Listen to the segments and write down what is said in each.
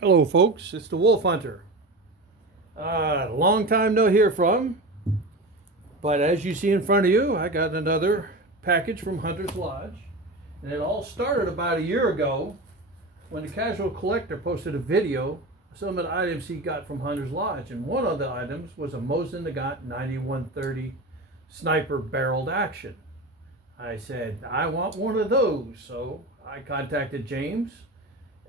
Hello folks, it's the Wolf Hunter. Long time no hear from, but as you see in front of you, I got another package from Hunter's Lodge. And it all started about a year ago when the Casual Collector posted a video of some of the items he got from Hunter's Lodge. And one of the items was a Mosin Nagant 9130 sniper barreled action. I said, I want one of those. So I contacted James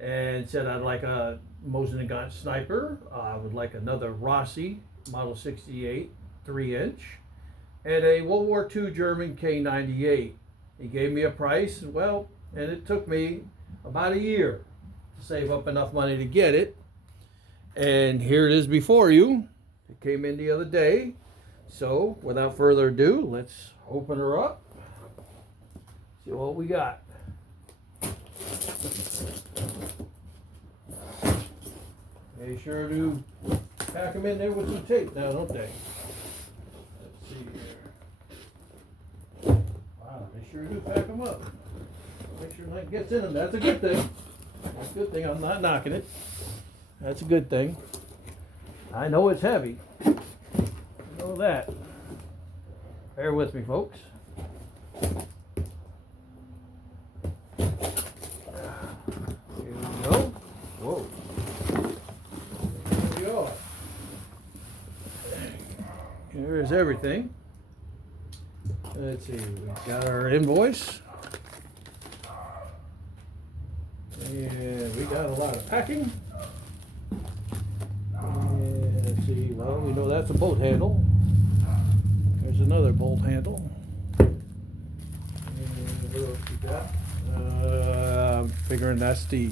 and said I'd like a Mosin Nagant sniper. I would like another Rossi Model 68 3-inch and a World War II German K98. He gave me a price, and it took me about a year to save up enough money to get it. And here it is before you. It came in the other day. So without further ado, let's open her up. See what we got. They sure do pack them in there with some tape now, don't they? Let's see here. Wow, they sure do pack them up. Make sure nothing gets in them. That's a good thing. That's a good thing. I'm not knocking it. That's a good thing. I know it's heavy. I know that. Bear with me, folks. Here we go. Whoa. There we go. Here is everything. Let's see. We've got our invoice. And we got a lot of packing. And let's see. Well, we know that's a bolt handle. There's another bolt handle. And what else we got? I'm figuring that's the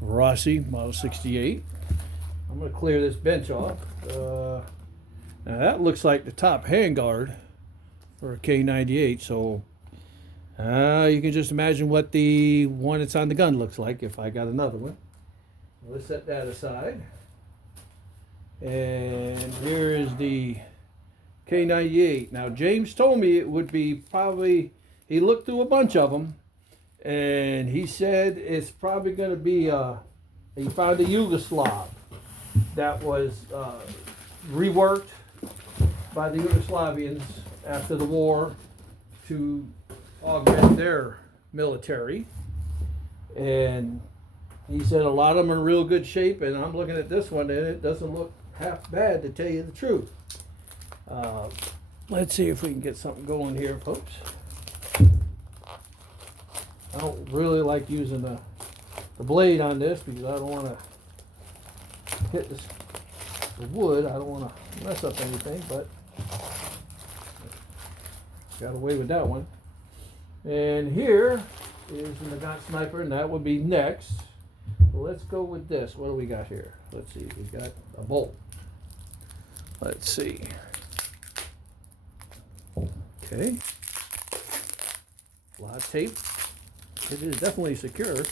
Rossi Model 68. I'm going to clear this bench off. Now that looks like the top handguard for a K98. So you can just imagine what the one that's on the gun looks like if I got another one. Let's set that aside. And here is the K98. Now James told me it would be probably, he looked through a bunch of them and he said it's probably going to be he found a Yugoslav that was reworked by the Yugoslavians after the war to augment their military. And he said a lot of them are in real good shape, and I'm looking at this one and it doesn't look half bad, to tell you the truth. Let's see if we can get something going here, folks. I don't really like using the blade on this because I don't want to hit the wood. I don't want to mess up anything, but got away with that one. And here is the Nagant sniper, and that would be next. So let's go with this. What do we got here? Let's see. We got a bolt. Let's see. Okay. A lot of tape. It is definitely secure.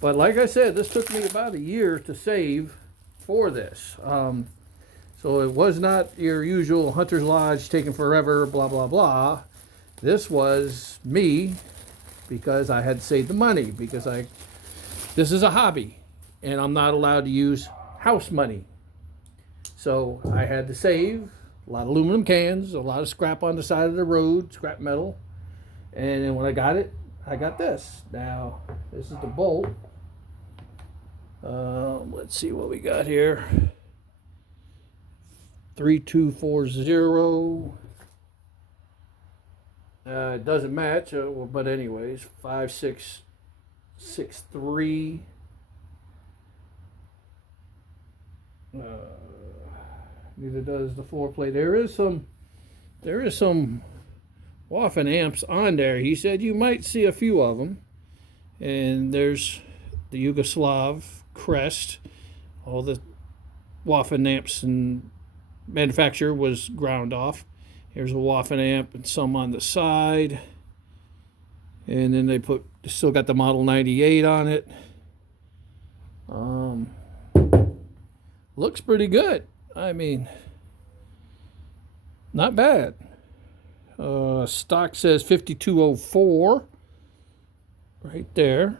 But like I said, this took me about a year to save for this. So it was not your usual Hunter's Lodge taking forever, blah, blah, blah. This was me because I had saved the money because this is a hobby and I'm not allowed to use house money. So I had to save a lot of aluminum cans, a lot of scrap on the side of the road, scrap metal. And then when I got it, I got this. Now, this is the bolt. Let's see what we got here. 3240. It doesn't match, but anyways, 5663. Neither does the 4-plate. There is some Waffen amps on there. He said you might see a few of them. And there's the Yugoslav crest. All the Waffen amps and manufacturer was ground off. Here's a Waffen amp and some on the side. And then they still got the Model 98 on it. Looks pretty good. I mean, not bad. Stock says 5204 right there.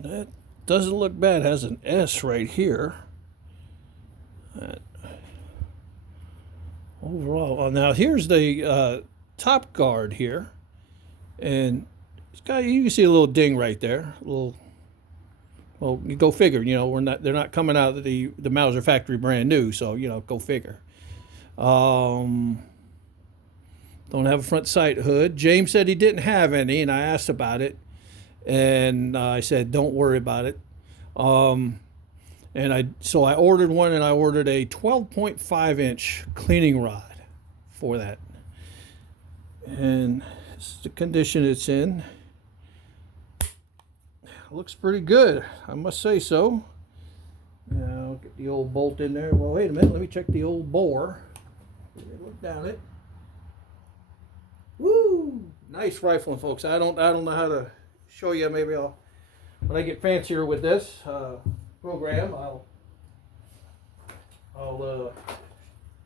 That doesn't look bad. It has an S right here. Overall, now here's the top guard here, and it's got, you can see a little ding right there. A little, well, you go figure. You know, they're not coming out of the Mauser factory brand new, so you know, go figure. Don't have a front sight hood. James said he didn't have any, and I asked about it, and I said don't worry about it. So I ordered one, and I ordered a 12.5 inch cleaning rod for that. And this is the condition it's in. Looks pretty good, I must say so. Now get the old bolt in there. Well, wait a minute, let me check the old bore. Look down it. Woo! Nice rifling, folks. I don't know how to show you. Maybe when I get fancier with this program, I'll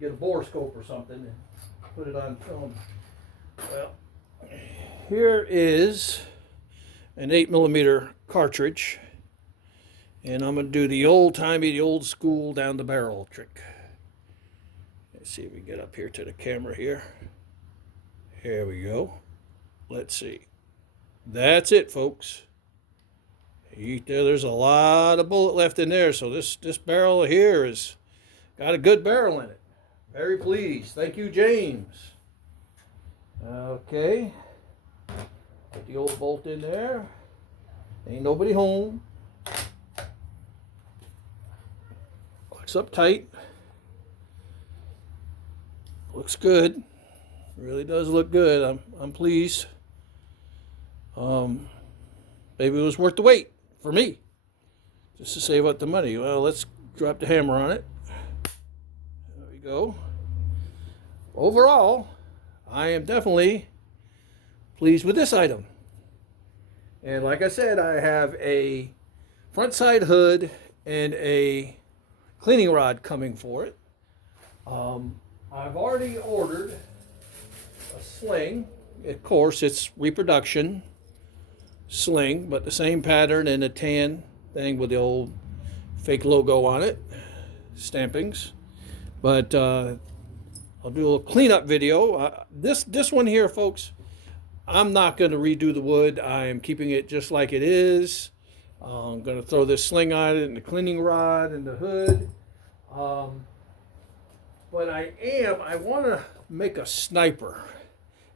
get a bore scope or something and put it on film. Well, here is an 8mm cartridge, and I'm going to do the old-timey, the old school down the barrel trick. Let's see if we can get up here to the camera here. Here we go. Let's see. That's it, folks. There's a lot of bullet left in there, so this barrel here has got a good barrel in it. Very pleased. Thank you, James. Okay. Put the old bolt in there. Ain't nobody home. Locks up tight. Looks good. Really does look good. I'm pleased. Maybe it was worth the wait for me, just to save up the money. Well, let's drop the hammer on it. There we go. Overall, I am definitely pleased with this item. And like I said, I have a front side hood and a cleaning rod coming for it. I've already ordered a sling. Of course, it's reproduction sling, but the same pattern and a tan thing with the old fake logo on it, stampings. But I'll do a little cleanup video. This one here, folks, I'm not going to redo the wood. I am keeping it just like it is. I'm going to throw this sling on it and the cleaning rod and the hood. But I want to make a sniper.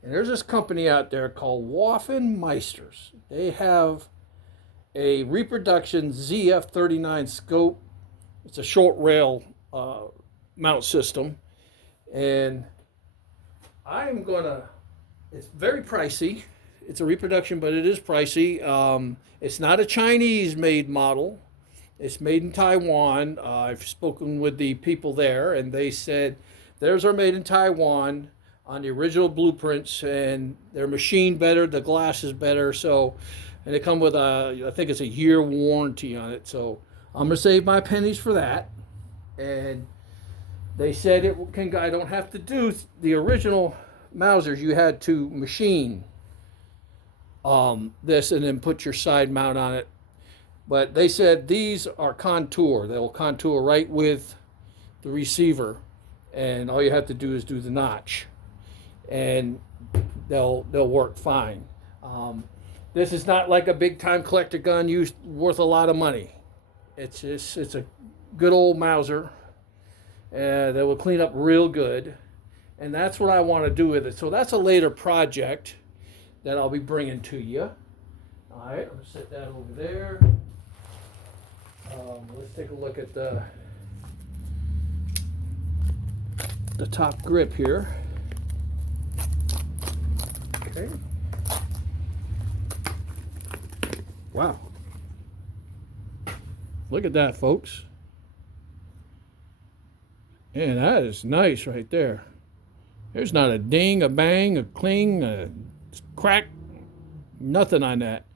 And there's this company out there called Meisters. They have a reproduction ZF39 scope. It's a short rail mount system. And I'm gonna, it's very pricey. It's a reproduction, but it is pricey. It's not a Chinese made model. It's made in Taiwan. I've spoken with the people there, and they said theirs are made in Taiwan on the original blueprints, and they're machined better, the glass is better, so, and they come with I think it's a year warranty on it, so I'm gonna save my pennies for that. And they said I don't have to do the original Mausers. You had to machine this and then put your side mount on it, but they said these are contour. They'll contour right with the receiver, and all you have to do is do the notch, and they'll work fine. This is not like a big time collector gun worth a lot of money. It's a good old Mauser that will clean up real good, and that's what I want to do with it. So that's a later project that I'll be bringing to you. All right, I'm gonna set that over there. Let's take a look at the top grip here. Okay. Wow. Look at that, folks. And that is nice right there. There's not a ding, a bang, a cling, a crack, nothing on that.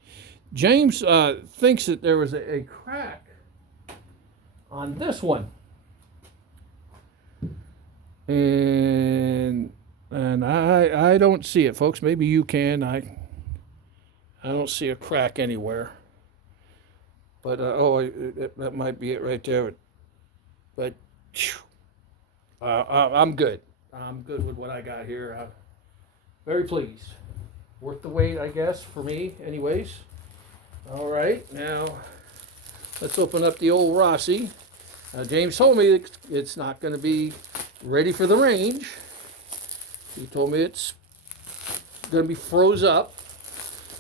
James thinks that there was a crack on this one. And I don't see it, folks. Maybe you can. I don't see a crack anywhere. But that might be it right there. But I'm good. I'm good with what I got here. Very pleased. Worth the wait, I guess, for me, anyways. All right, now let's open up the old Rossi. James told me it's not going to be ready for the range. He told me it's going to be froze up.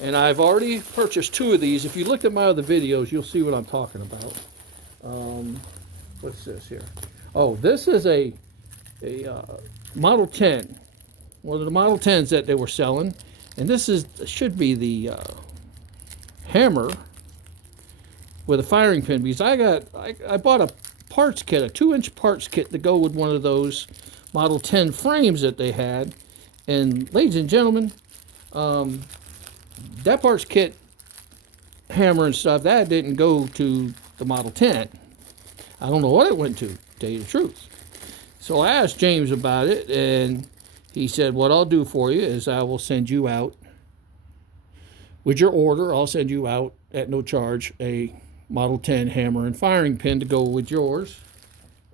And I've already purchased 2 of these. If you look at my other videos, you'll see what I'm talking about. What's this here? Oh, this is a Model 10. One of the Model 10s that they were selling. And this should be the hammer with a firing pin, because I bought a parts kit, a 2-inch parts kit to go with one of those Model 10 frames that they had. And ladies and gentlemen, that parts kit, hammer and stuff, that didn't go to the Model 10. I don't know what it went to tell you the truth. So I asked James about it, and he said, what I'll do for you is I will send you out, with your order, I'll send you out at no charge a Model 10 hammer and firing pin to go with yours.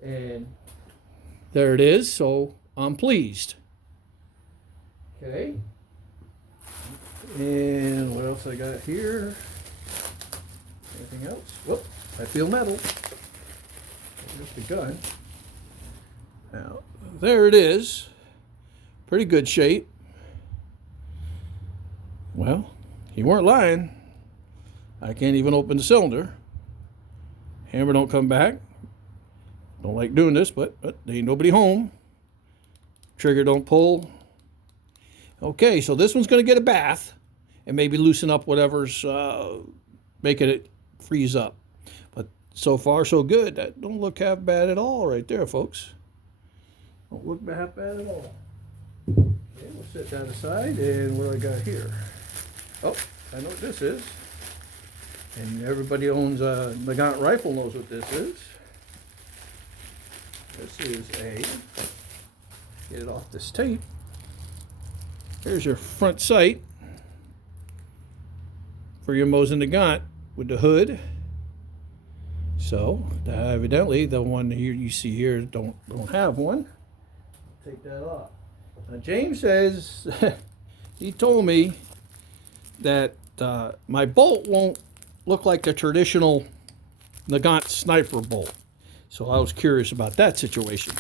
And there it is, so I'm pleased. Okay. And what else I got here? Anything else? Whoop, I feel metal. There's the gun. Now, there it is. Pretty good shape. Well, you weren't lying. I can't even open the cylinder. Hammer don't come back. Don't like doing this, but there ain't nobody home. Trigger don't pull. Okay, so this one's going to get a bath and maybe loosen up whatever's making it freeze up. But so far, so good. That don't look half bad at all right there, folks. Don't look half bad at all. Okay, we'll set that aside. And what do I got here? Oh, I know what this is. And everybody owns a Nagant rifle knows what this is. This is get it off this tape. Here's your front sight for your Mosin Nagant with the hood. So evidently the one here you see here don't have one. Take that off. Now James says he told me that my bolt won't look like the traditional Nagant sniper bolt. So I was curious about that situation.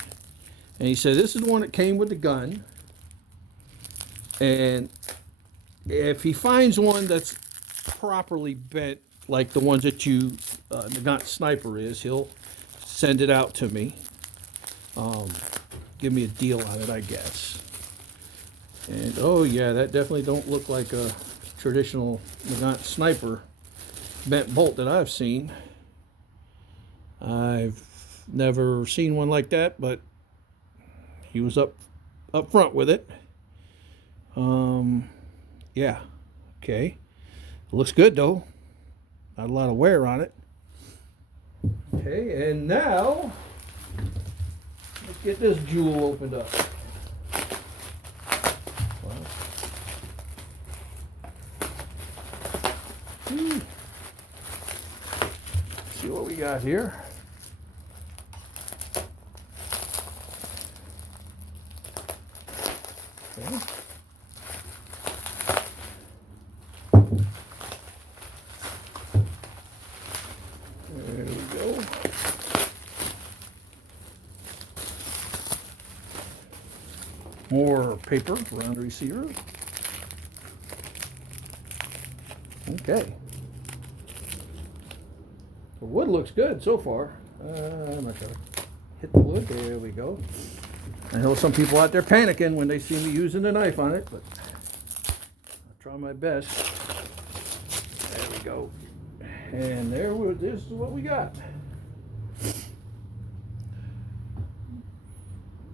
And he said this is the one that came with the gun. And if he finds one that's properly bent, like the ones that Nagant sniper is, he'll send it out to me. Give me a deal on it, I guess. And oh yeah, that definitely don't look like a traditional Nagant sniper bent bolt that I've seen. I've never seen one like that, but he was up front with it. Yeah, okay. Looks good though. Not a lot of wear on it. Okay, and now let's get this jewel opened up. See what we got here. Okay. There we go. More paper around the receiver. Okay. The wood looks good so far. I'm not gonna hit the wood. There we go. I know some people out there panicking when they see me using the knife on it, but I'll try my best. There we go. And this is what we got.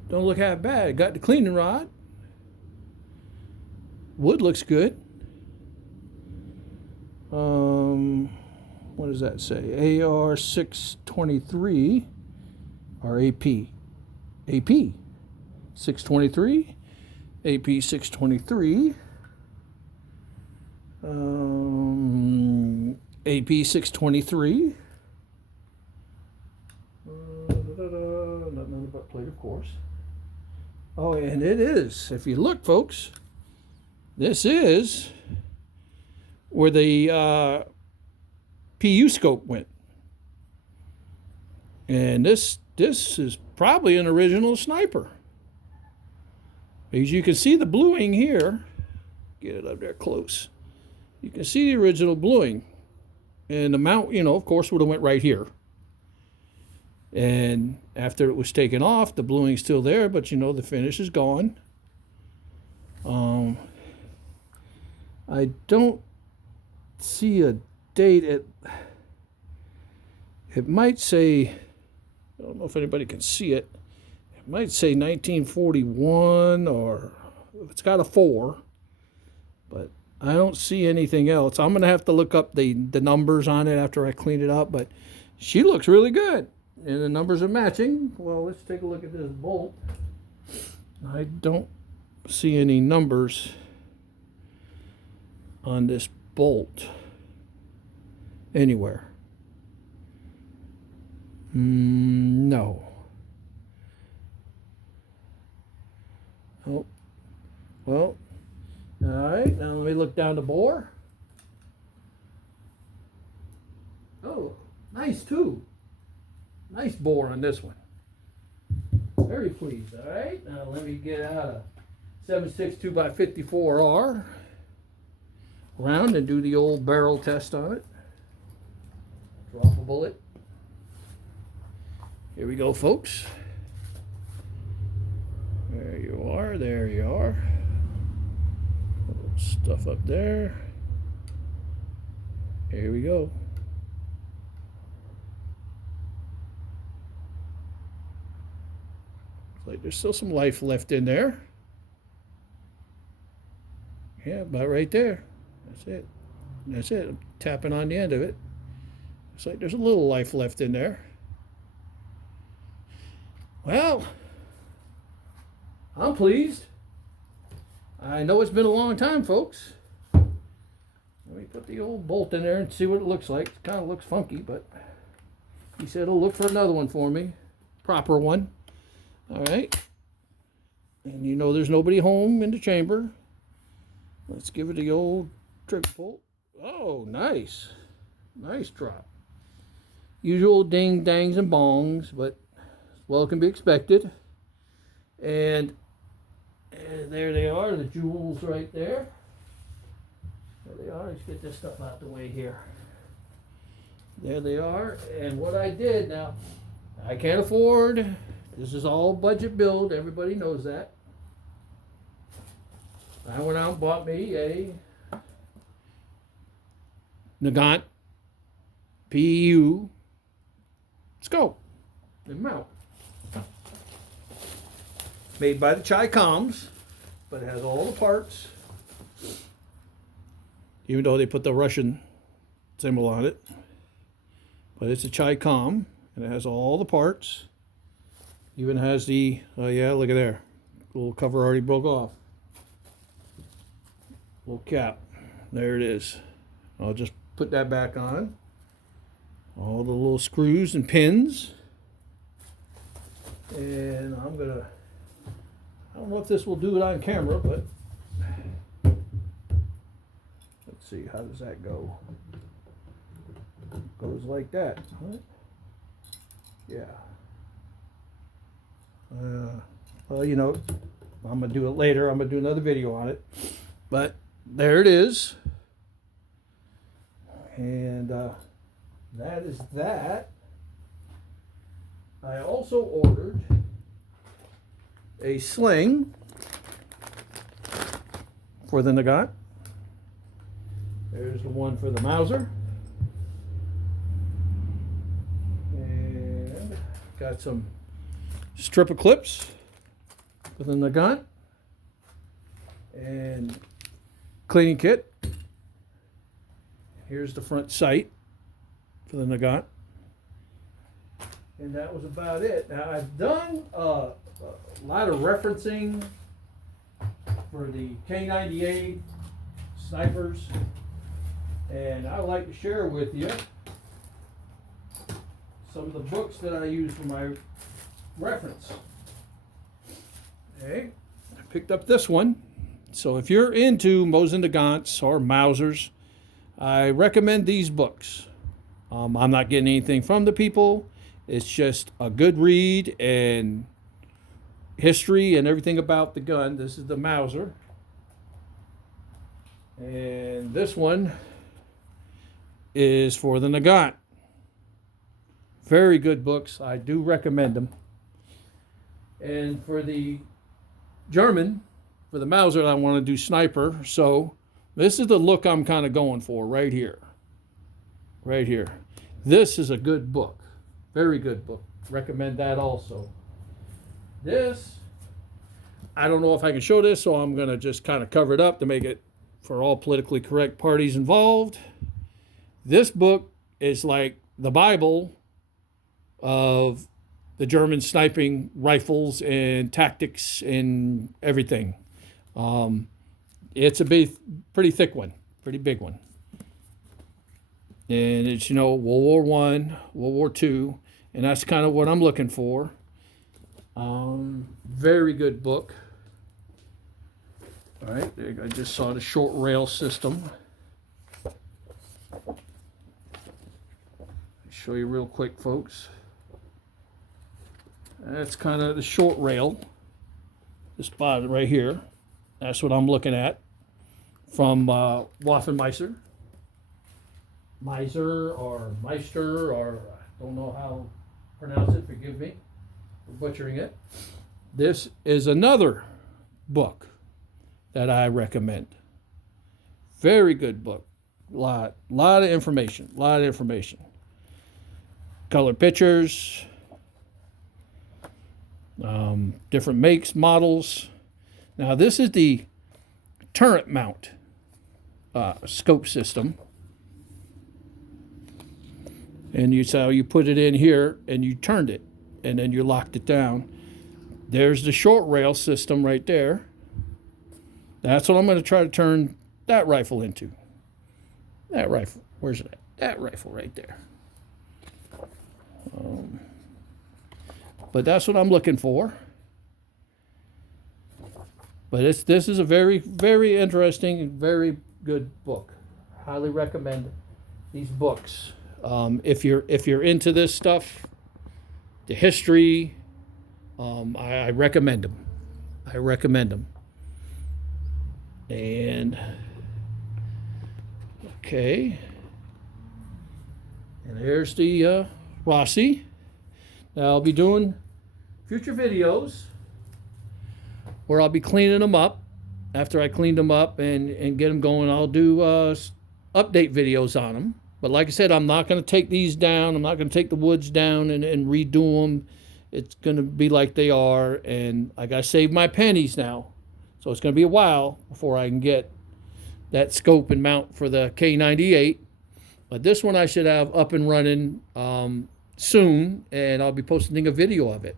Don't look half bad. Got the cleaning rod. Wood looks good. What does that say? AR 623 or AP? AP 623. AP 623. AP 623. Nothing on the butt plate, of course. Oh, and it is, if you look, folks, this is where the PU scope went. And this is probably an original sniper. As you can see the bluing here, get it up there close. You can see the original bluing. And the mount, you know, of course, would have went right here. And after it was taken off, the bluing's still there, but you know, the finish is gone. I don't see a date. It might say, I don't know if anybody can see it. It might say 1941, or it's got a 4, but I don't see anything else. I'm going to have to look up the numbers on it after I clean it up, but she looks really good. And the numbers are matching. Well, let's take a look at this bolt. I don't see any numbers on this bolt anywhere. No. Oh, well, all right, now let me look down the bore. Oh, nice too. Nice bore on this one. Very pleased, all right? Now let me get out a 7.62 by 54R round and do the old barrel test on it. Drop a bullet. Here we go, folks. There you are, there you are. A little stuff up there. Here we go. Like there's still some life left in there. Yeah, about right there. That's it. That's it. I'm tapping on the end of it. Looks like there's a little life left in there. Well, I'm pleased. I know it's been a long time, folks. Let me put the old bolt in there and see what it looks like. It kind of looks funky, but he said he'll look for another one for me. Proper one. All right, and you know there's nobody home in the chamber. Let's give it the old trigger pull. Oh, nice. Nice drop. Usual ding, dangs, and bongs, but well, it can be expected. And there they are, the jewels right there. There they are. Let's get this stuff out the way here. There they are. And what I did, now, I can't afford... This is all budget build. Everybody knows that. I went out and bought me a Nagant PU scope and mount. Made by the Chi-Coms, but it has all the parts. Even though they put the Russian symbol on it. But it's a Chi-Com, and it has all the parts. Even has the, oh yeah, look at there. The little cover already broke off. Little cap. There it is. I'll just put that back on. All the little screws and pins. And I'm gonna, I don't know if this will do it on camera, but let's see, how does that go? Goes like that, huh? Yeah. Well, you know, I'm going to do it later. I'm going to do another video on it. But there it is. And that is that. I also ordered a sling for the Nagant. There's the one for the Mauser. And got some strip of clips for the Nagant and cleaning kit. Here's the front sight for the Nagant, and that was about it. Now I've done a lot of referencing for the K98 snipers, And I would like to share with you some of the books that I use for my reference. Okay, I picked up this one. So if you're into Mosin Nagants or Mausers, I recommend these books. I'm not getting anything from the people. It's just a good read and history and everything about the gun. This is the Mauser. And this one is for the Nagant. Very good books. I do recommend them. And for the German, for the Mauser, I want to do sniper. So this is the look I'm kind of going for right here. Right here. This is a good book. Very good book. Recommend that also. This, I don't know if I can show this, so I'm going to just kind of cover it up to make it for all politically correct parties involved. This book is like the Bible of the German sniping rifles and tactics and everything. It's a pretty thick one, pretty big one. And it's, you know, World War I, World War II, and that's kind of what I'm looking for. Very good book. All right, I just saw the short rail system. I'll show you real quick, folks. That's kind of the short rail. This spot right here. That's what I'm looking at from Waffen-Meister. Mauser or Meister, or I don't know how to pronounce it, forgive me for butchering it. This is another book that I recommend. Very good book. Lot of information. Color pictures, different makes, models. Now this is the turret mount scope system. And you saw you put it in here and you turned it and then you locked it down. There's the short rail system right there. That's what I'm going to try to turn that rifle into. That rifle. Where's it at? That rifle right there. But that's what I'm looking for. But this is a very, very interesting and very good book. Highly recommend these books. If you're into this stuff, the history, I recommend them. I recommend them. And okay, and here's the Rossi. Now I'll be doing future videos where I'll be cleaning them up. After I clean them up and get them going, I'll do update videos on them. But like I said, I'm not going to take these down. I'm not going to take the woods down and redo them. It's going to be like they are. And I got to save my pennies now. So it's going to be a while before I can get that scope and mount for the K98. But this one I should have up and running soon. And I'll be posting a video of it.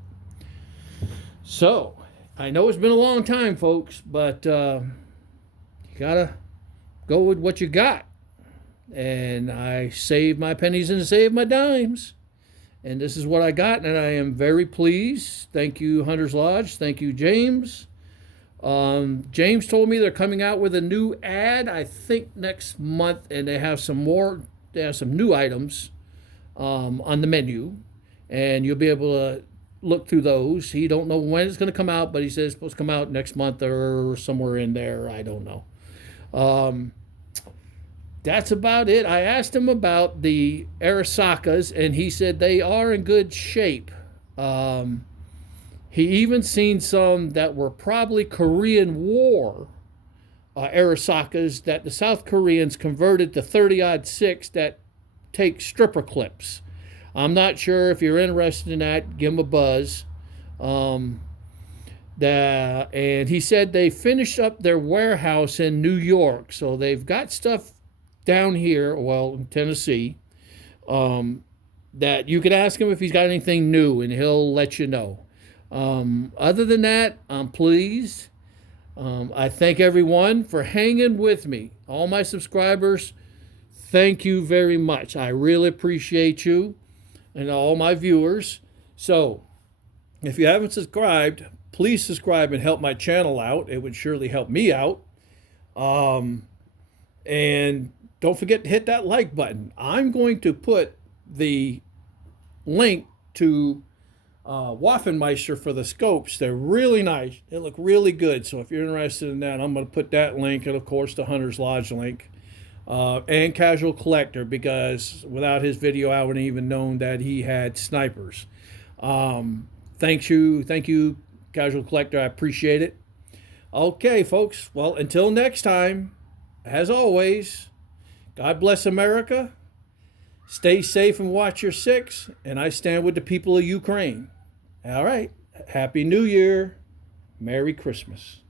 So I know it's been a long time, folks. But you got to go with what you got. And I saved my pennies and saved my dimes. And this is what I got, and I am very pleased. Thank you, Hunter's Lodge. Thank you, James. James told me they're coming out with a new ad, I think next month, and they have some new items on the menu. And you'll be able to look through those. He don't know when it's going to come out, but he says it's supposed to come out next month or somewhere in there. I don't know. That's about it. I asked him about the Arisakas, and he said they are in good shape. He even seen some that were probably Korean War Arisakas that the South Koreans converted to 30-06 that take stripper clips. I'm not sure. If you're interested in that, give him a buzz. And he said they finished up their warehouse in New York, so they've got stuff down here, well, in Tennessee, that you could ask him if he's got anything new, and he'll let you know. Other than that, I'm pleased. I thank everyone for hanging with me. All my subscribers, thank you very much. I really appreciate you and all my viewers. So, if you haven't subscribed, please subscribe and help my channel out. It would surely help me out. And don't forget to hit that like button. I'm going to put the link to Waffenmeister for the scopes. They're really nice. They look really good. So if you're interested in that, I'm going to put that link, and of course the Hunter's Lodge link, and Casual Collector, because without his video I wouldn't even known that he had snipers. Thank you, Casual Collector. I appreciate it. Okay, folks. Well, until next time, as always, God bless America. Stay safe and watch your six. And I stand with the people of Ukraine. All right. Happy New Year. Merry Christmas.